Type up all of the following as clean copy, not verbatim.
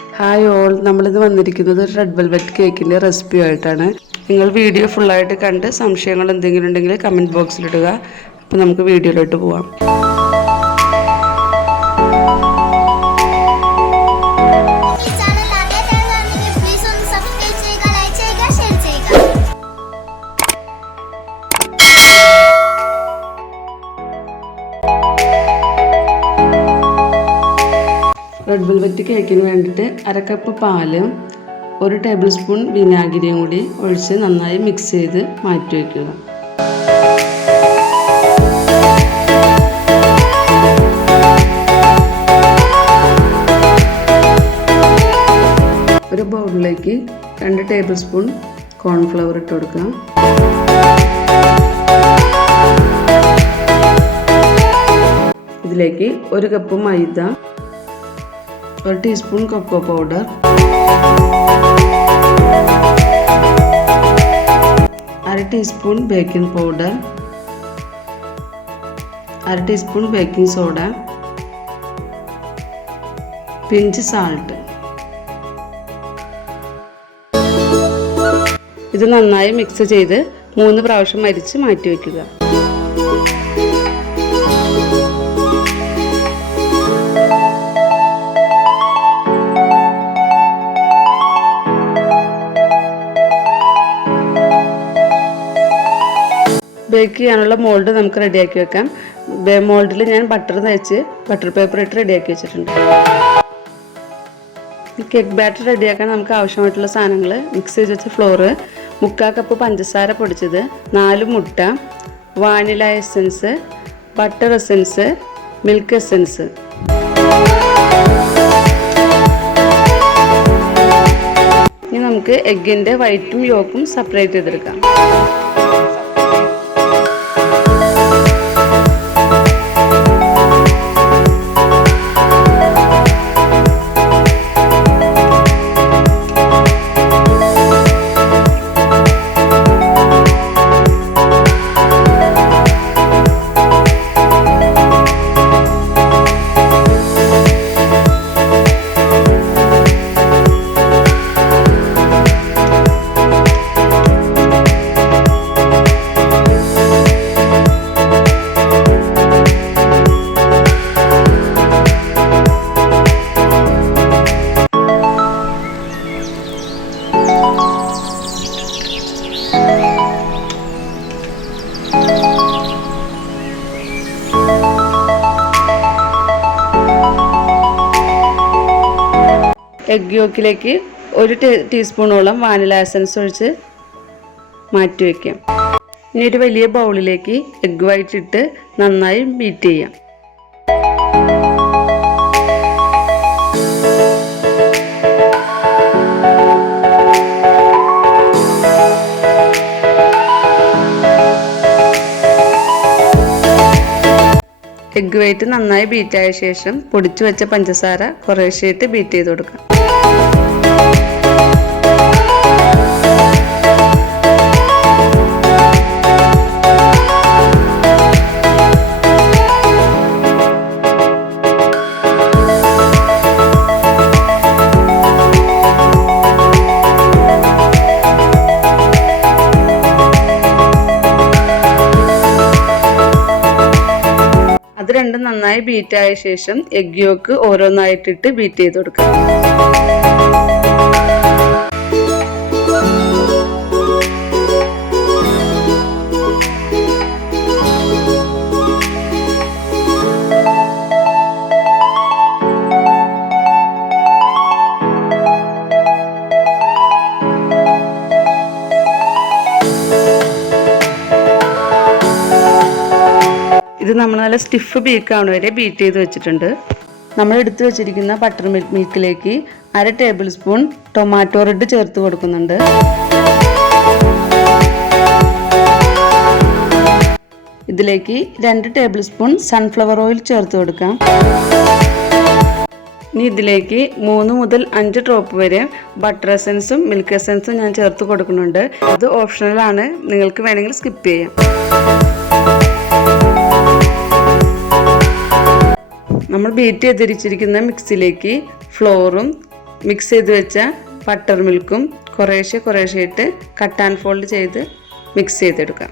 Hi all, നമ്മളിന്ന് വന്നിരിക്കുന്നത് ഒരു റെഡ് വെൽവെറ്റ് കേക്കിൻ്റെ റെസിപ്പി ആയിട്ടാണ്. നിങ്ങൾ വീഡിയോ ഫുള്ളായിട്ട് കണ്ട് സംശയങ്ങൾ എന്തെങ്കിലും ഉണ്ടെങ്കിൽ കമൻറ്റ് ബോക്സിലിടുക. അപ്പോൾ നമുക്ക് വീഡിയോയിലോട്ട് പോവാം. റെഡ് വെൽവെറ്റ് കേക്കിന് വേണ്ടിയിട്ട് 1/2 കപ്പ് പാലും 1 ടേബിൾ സ്പൂൺ വിനാഗിരിയും കൂടി ഒഴിച്ച് നന്നായി മിക്സ് ചെയ്ത് മാറ്റി വയ്ക്കുക. ഒരു ബൗളിലേക്ക് 2 ടേബിൾ സ്പൂൺ കോൺഫ്ലവർ ഇട്ട് കൊടുക്കുക. ഇതിലേക്ക് 1 കപ്പ് മൈദ, 1 teaspoon cocoa powder, 1/2 teaspoon baking powder, 1/2 teaspoon baking soda, pinch salt. ഇത് നന്നായി മിക്സ് ചെയ്ത് 3 പ്രാവശ്യം അരിച്ച് മാറ്റി വയ്ക്കുക. ബേക്ക് ചെയ്യാനുള്ള മോൾഡ് നമുക്ക് റെഡിയാക്കി വെക്കാം. മോൾഡിൽ ഞാൻ ബട്ടർ തേച്ച് ബട്ടർ പേപ്പർ ഇട്ട് റെഡിയാക്കി വെച്ചിട്ടുണ്ട്. ഈ കേക്ക് ബാറ്റർ റെഡിയാക്കാൻ നമുക്ക് ആവശ്യമായിട്ടുള്ള സാധനങ്ങൾ: മിക്സ് ചെയ്ത് വെച്ച ഫ്ലോറ്, 3/4 കപ്പ് പഞ്ചസാര പൊടിച്ചത്, 4 മുട്ട, vanilla essence, butter essence, milk essence. ഇനി നമുക്ക് എഗ്ഗിൻ്റെ വൈറ്റും യോക്കും സെപ്പറേറ്റ് ചെയ്തെടുക്കാം. എഗ് യോക്കിലേക്ക് 1 ടീസ്പൂണോളം വാനില എസൻസ് ഒഴിച്ച് മാറ്റി വയ്ക്കാം. ഇനി ഒരു വലിയ ബൗളിലേക്ക് എഗ് വൈറ്റ് ഇട്ട് നന്നായി ബീറ്റ് ചെയ്യാം. എഗ് വൈറ്റ് നന്നായി ബീറ്റായ ശേഷം പൊടിച്ചു വെച്ച പഞ്ചസാര കുറേശ്ശെയായിട്ട് ബീറ്റ് ചെയ്ത് കൊടുക്കാം. അത് രണ്ടും നന്നായി ബീറ്റ് ആയ ശേഷം എഗ് യോക്ക് ഓരോന്നായിട്ടിട്ട് ബീറ്റ് ചെയ്ത് കൊടുക്കാം. ഇത് നമ്മൾ നല്ല സ്റ്റിഫ് ബേക്കാണ് വരെ ബീറ്റ് ചെയ്ത് വെച്ചിട്ടുണ്ട്. നമ്മൾ എടുത്തു വെച്ചിരിക്കുന്ന ബട്ടർ മിൽക്കിലേക്ക് 1/2 ടേബിൾ സ്പൂൺ ടൊമാറ്റോ റെഡ് ചേർത്ത് കൊടുക്കുന്നുണ്ട്. ഇതിലേക്ക് 2 ടേബിൾ സ്പൂൺ സൺഫ്ലവർ ഓയിൽ ചേർത്ത് കൊടുക്കാം. ഇനി ഇതിലേക്ക് 3 മുതൽ 5 ഡ്രോപ്പ് വരെ ബട്ടർ എസൻസും മിൽക്ക് എസൻസും ഞാൻ ചേർത്ത് കൊടുക്കുന്നുണ്ട്. അത് ഓപ്ഷണലാണ്, നിങ്ങൾക്ക് വേണമെങ്കിൽ സ്കിപ്പ് ചെയ്യാം. നമ്മൾ ബീറ്റ് ചെയ്തിരിച്ചിരിക്കുന്ന മിക്സിലേക്ക് ഫ്ലോറും മിക്സ് ചെയ്ത് വെച്ച ബട്ടർ മിൽക്കും കുറേശ്ശെ ഇട്ട് കട്ട് ആൻഡ് ഫോൾഡ് ചെയ്ത് മിക്സ് ചെയ്തെടുക്കാം.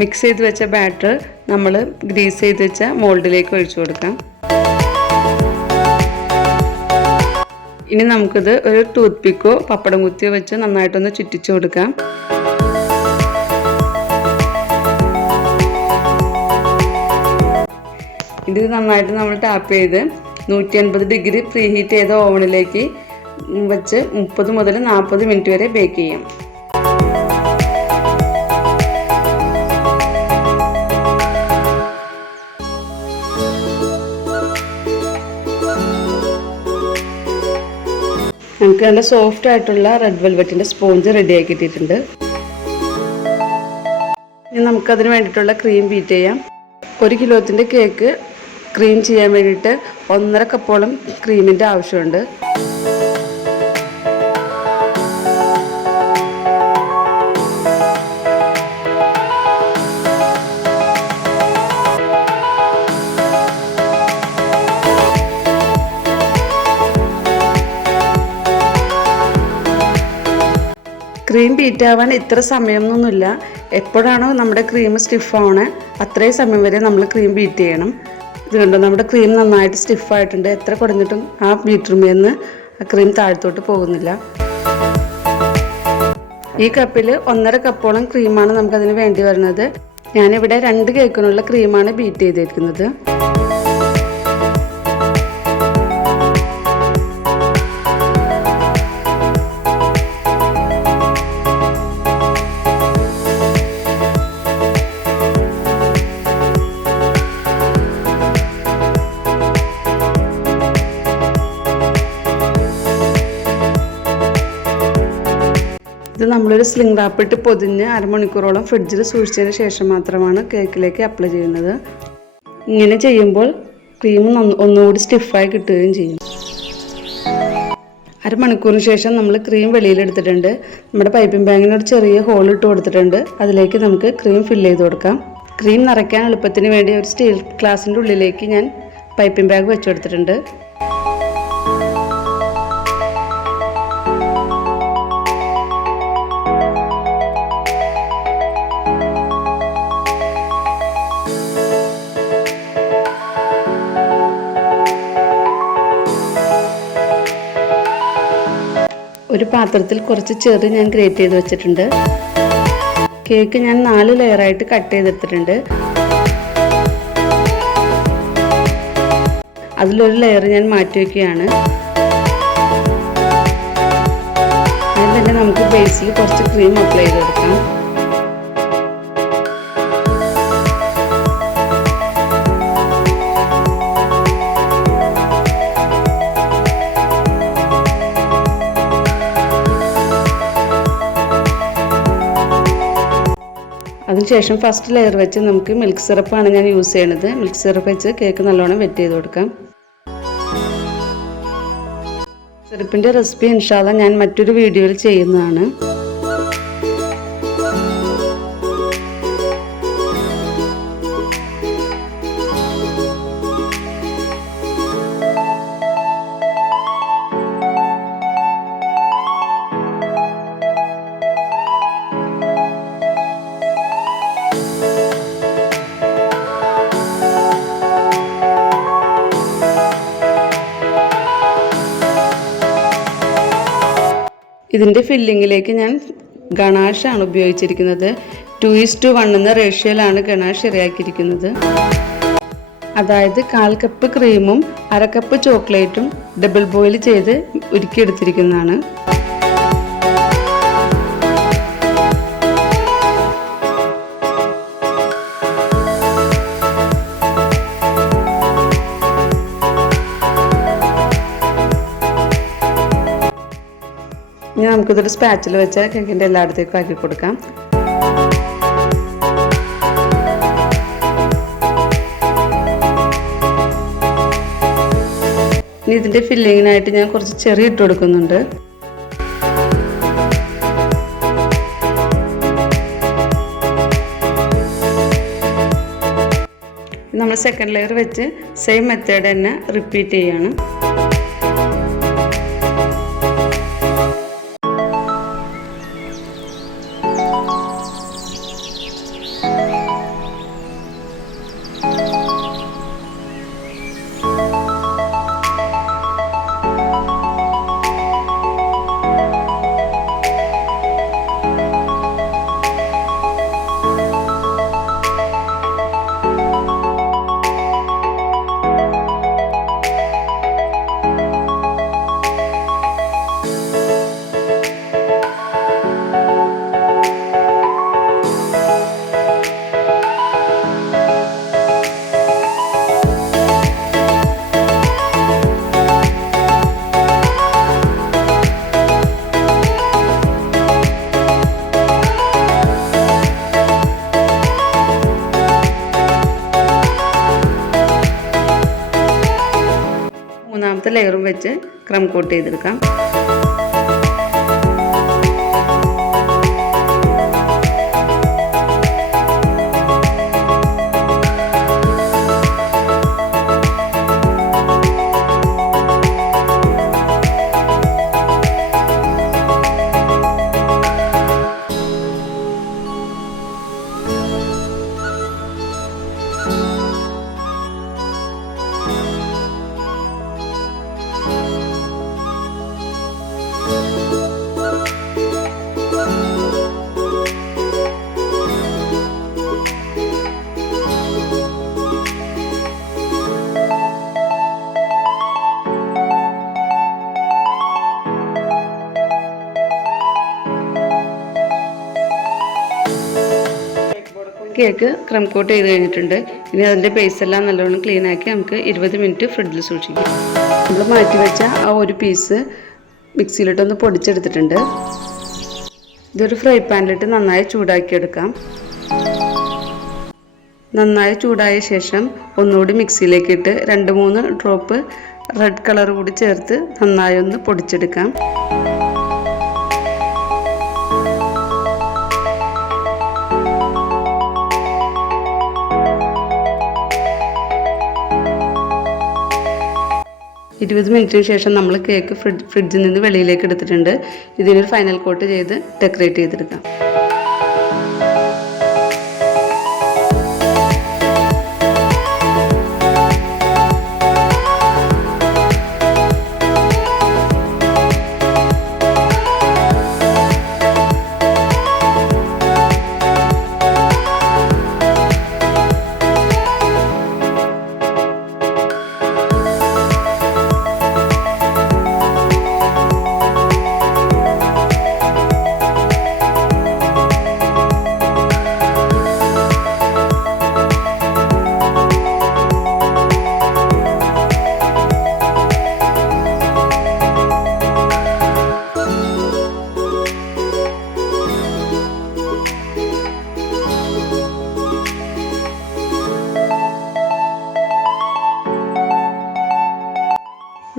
മിക്സ് ചെയ്ത് വെച്ച ബാറ്റർ നമ്മൾ ഗ്രീസ് ചെയ്ത് വെച്ച മോൾഡിലേക്ക് ഒഴിച്ചു കൊടുക്കാം. ഇനി നമുക്കിത് ഒരു ടൂത്ത് പിക്കോ പപ്പടം കുത്തിയോ വെച്ച് നന്നായിട്ടൊന്ന് ചുറ്റിച്ചു കൊടുക്കാം. ഇത് നന്നായിട്ട് നമ്മൾ ടാപ്പ് ചെയ്ത് 180 ഡിഗ്രി പ്രീ ഹീറ്റ് ചെയ്ത ഓവനിലേക്ക് വെച്ച് 30 മുതൽ 40 മിനിറ്റ് വരെ ബേക്ക് ചെയ്യാം. നമുക്ക് നല്ല സോഫ്റ്റ് ആയിട്ടുള്ള റെഡ് വെൽവെറ്റിൻ്റെ സ്പോഞ്ച് റെഡി ആക്കിയിട്ടുണ്ട്. ഇനി നമുക്കതിന് വേണ്ടിയിട്ടുള്ള ക്രീം ബീറ്റ് ചെയ്യാം. 1 കിലോത്തിൻ്റെ കേക്ക് ക്രീം ചെയ്യാൻ വേണ്ടിയിട്ട് 1.5 കപ്പോളം ക്രീമിൻ്റെ ആവശ്യമുണ്ട്. ക്രീം ബീറ്റ് ആവാൻ ഇത്ര സമയമൊന്നുമില്ല. എപ്പോഴാണോ നമ്മുടെ ക്രീം സ്റ്റിഫ് ആവണേ അത്രയും സമയം വരെ നമ്മൾ ക്രീം ബീറ്റ് ചെയ്യണം. ഇത് കണ്ടോ, നമ്മുടെ ക്രീം നന്നായിട്ട് സ്റ്റിഫായിട്ടുണ്ട്. എത്ര കുടഞ്ഞിട്ടും ആ ബീറ്ററുമേൽ നിന്ന് ആ ക്രീം താഴത്തോട്ട് പോകുന്നില്ല. ഈ കപ്പിൽ 1.5 കപ്പോളം ക്രീമാണ് നമുക്കതിന് വേണ്ടി വരുന്നത്. ഞാനിവിടെ 2 കേക്കിനുള്ള ക്രീമാണ് ബീറ്റ് ചെയ്തിരിക്കുന്നത്. ഇത് നമ്മളൊരു സ്ലിംഗ് റാപ്പ് ഇട്ട് പൊതിഞ്ഞ് 1/2 മണിക്കൂറോളം ഫ്രിഡ്ജിൽ സൂക്ഷിച്ചതിന് ശേഷം മാത്രമാണ് കേക്കിലേക്ക് അപ്ലൈ ചെയ്യുന്നത്. ഇങ്ങനെ ചെയ്യുമ്പോൾ ക്രീം ഒന്നുകൂടി സ്റ്റിഫായി കിട്ടുകയും ചെയ്യും. 1/2 മണിക്കൂറിന് ശേഷം നമ്മൾ ക്രീം വെളിയിലെടുത്തിട്ടുണ്ട്. നമ്മുടെ പൈപ്പിംഗ് ബാഗിന് ഒരു ചെറിയ ഹോൾ ഇട്ട് കൊടുത്തിട്ടുണ്ട്. അതിലേക്ക് നമുക്ക് ക്രീം ഫില്ല് ചെയ്ത് കൊടുക്കാം. ക്രീം നിറയ്ക്കാൻ എളുപ്പത്തിന് വേണ്ടി ഒരു സ്റ്റീൽ ഗ്ലാസിൻ്റെ ഉള്ളിലേക്ക് ഞാൻ പൈപ്പിംഗ് ബാഗ് വെച്ച് കൊടുത്തിട്ടുണ്ട്. ഒരു പാത്രത്തിൽ കുറച്ച് ചെറി ഞാൻ ഗ്രേറ്റ് ചെയ്ത് വെച്ചിട്ടുണ്ട്. കേക്ക് ഞാൻ 4 ലെയറായിട്ട് കട്ട് ചെയ്തെടുത്തിട്ടുണ്ട്. അതിലൊരു ലെയർ ഞാൻ മാറ്റി വയ്ക്കുകയാണ്. അതിൽ തന്നെ നമുക്ക് ബേസിൽ കുറച്ച് ക്രീം അപ്ലൈ ചെയ്ത് കൊടുക്കാം. അതിനുശേഷം ഫസ്റ്റ് ലെയർ വെച്ച് നമുക്ക് മിൽക്ക് സിറപ്പാണ് ഞാൻ യൂസ് ചെയ്യണത്. മിൽക്ക് സിറപ്പ് വെച്ച് കേക്ക് നല്ലോണം വെറ്റ് ചെയ്ത് കൊടുക്കാം. സിറപ്പിൻ്റെ റെസിപ്പി ഇൻഷാ അല്ലാഹ് ഞാൻ മറ്റൊരു വീഡിയോയിൽ ചെയ്യുന്നതാണ്. ഇതിൻ്റെ ഫില്ലിങ്ങിലേക്ക് ഞാൻ ഗണാഷാണ് ഉപയോഗിച്ചിരിക്കുന്നത്. 2:1 എന്ന റേഷ്യോയിലാണ് ഗണാഷ് ശരിയാക്കിയിരിക്കുന്നത്. അതായത് 1/4 കപ്പ് ക്രീമും 1/2 കപ്പ് ചോക്ലേറ്റും ഡബിൾ ബോയിൽ ചെയ്ത് ഉരുക്കിയെടുത്തിരിക്കുന്നതാണ്. ഇനി നമുക്കിതൊരു സ്പാച്ചിൽ വെച്ച് കേക്കിൻ്റെ എല്ലായിടത്തേക്കും ആക്കി കൊടുക്കാം. ഇനി ഇതിൻ്റെ ഫില്ലിങ്ങിനായിട്ട് ഞാൻ കുറച്ച് ചെറി ഇട്ട് കൊടുക്കുന്നുണ്ട്. നമ്മൾ സെക്കൻഡ് ലെയർ വെച്ച് സെയിം മെത്തേഡ് തന്നെ റിപ്പീറ്റ് ചെയ്യാണ്. മൂന്നാമത്തെ ലെയറും വെച്ച് ക്രം കോട്ട് ചെയ്തെടുക്കാം. കേക്ക് ക്രം കോട്ട് ചെയ്ത് കഴിഞ്ഞിട്ടുണ്ട്. ഇനി അതിൻ്റെ ബേസ് എല്ലാം നല്ലോണം ക്ലീൻ ആക്കി നമുക്ക് 20 മിനിറ്റ് ഫ്രിഡ്ജിൽ സൂക്ഷിക്കാം. നമ്മൾ മാറ്റി വെച്ച ആ ഒരു പീസ് മിക്സിയിലിട്ടൊന്ന് പൊടിച്ചെടുത്തിട്ടുണ്ട്. ഇതൊരു ഫ്രൈ പാനിലിട്ട് നന്നായി ചൂടാക്കിയെടുക്കാം. നന്നായി ചൂടായ ശേഷം ഒന്നുകൂടി മിക്സിയിലേക്ക് ഇട്ട് 2-3 ഡ്രോപ്പ് റെഡ് കളർ കൂടി ചേർത്ത് നന്നായി ഒന്ന് പൊടിച്ചെടുക്കാം. ഇരുപത് മിനിറ്റിന് ശേഷം നമ്മൾ കേക്ക് ഫ്രിഡ്ജിൽ നിന്ന് വെളിയിലേക്ക് എടുത്തിട്ടുണ്ട്. ഇതിനൊരു ഫൈനൽ കോട്ട് ചെയ്ത് ഡെക്കറേറ്റ് ചെയ്തെടുക്കാം.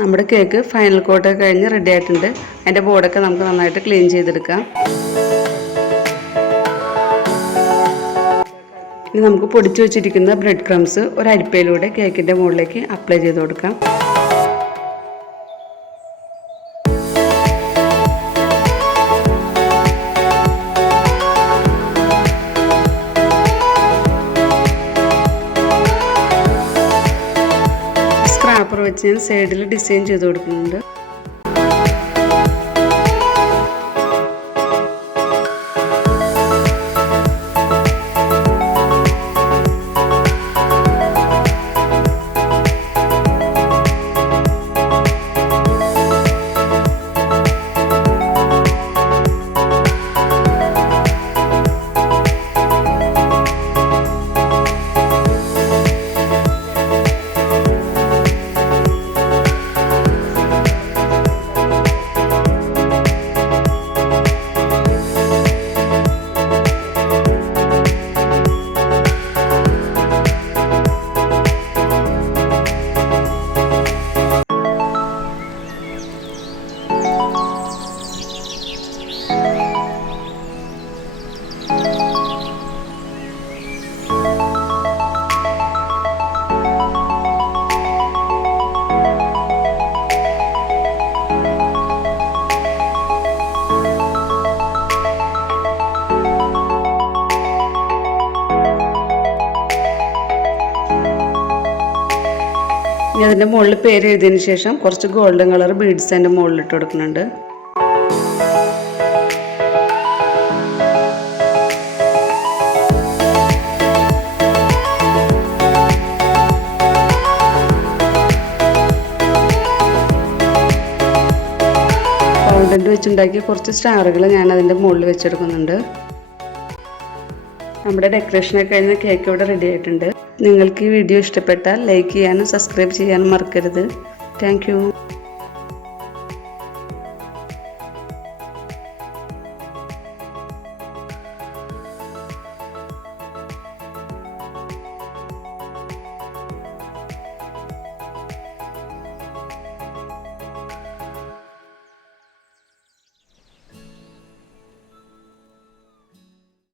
നമ്മുടെ കേക്ക് ഫൈനൽ കോട്ടൊക്കെ കഴിഞ്ഞ് റെഡി ആയിട്ടുണ്ട്. അതിൻ്റെ ബോർഡൊക്കെ നമുക്ക് നന്നായിട്ട് ക്ലീൻ ചെയ്തെടുക്കാം. ഇനി നമുക്ക് പൊടിച്ചു വെച്ചിരിക്കുന്ന ബ്രെഡ് ക്രംസ് ഒരു അരിപ്പയിലൂടെ കേക്കിൻ്റെ മുകളിലേക്ക് അപ്ലൈ ചെയ്ത് കൊടുക്കാം. സ്ക്രാപ്പർ വെച്ച് ഞാൻ സൈഡിൽ ഡിസൈൻ ചെയ്ത് കൊടുക്കുന്നുണ്ട്. ഇനി അതിൻ്റെ മുകളിൽ പേര് എഴുതിയതിന് ശേഷം കുറച്ച് ഗോൾഡൻ കളർ ബീഡ്സ് അതിൻ്റെ മുകളിൽ ഇട്ട് കൊടുക്കുന്നുണ്ട്. ഫൗണ്ടൻ്റ് വെച്ചുണ്ടാക്കിയ കുറച്ച് സ്റ്റാറുകൾ ഞാൻ അതിൻ്റെ മുകളിൽ വെച്ചെടുക്കുന്നുണ്ട്. നമ്മുടെ ഡെക്കറേഷനൊക്കെ കഴിഞ്ഞ കേക്ക് ഇവിടെ റെഡി ആയിട്ടുണ്ട്. നിങ്ങൾക്ക് ഈ വീഡിയോ ഇഷ്ടപ്പെട്ടാൽ ലൈക്ക് ചെയ്യാനും സബ്സ്ക്രൈബ് ചെയ്യാനും മറക്കരുത്. Thank you.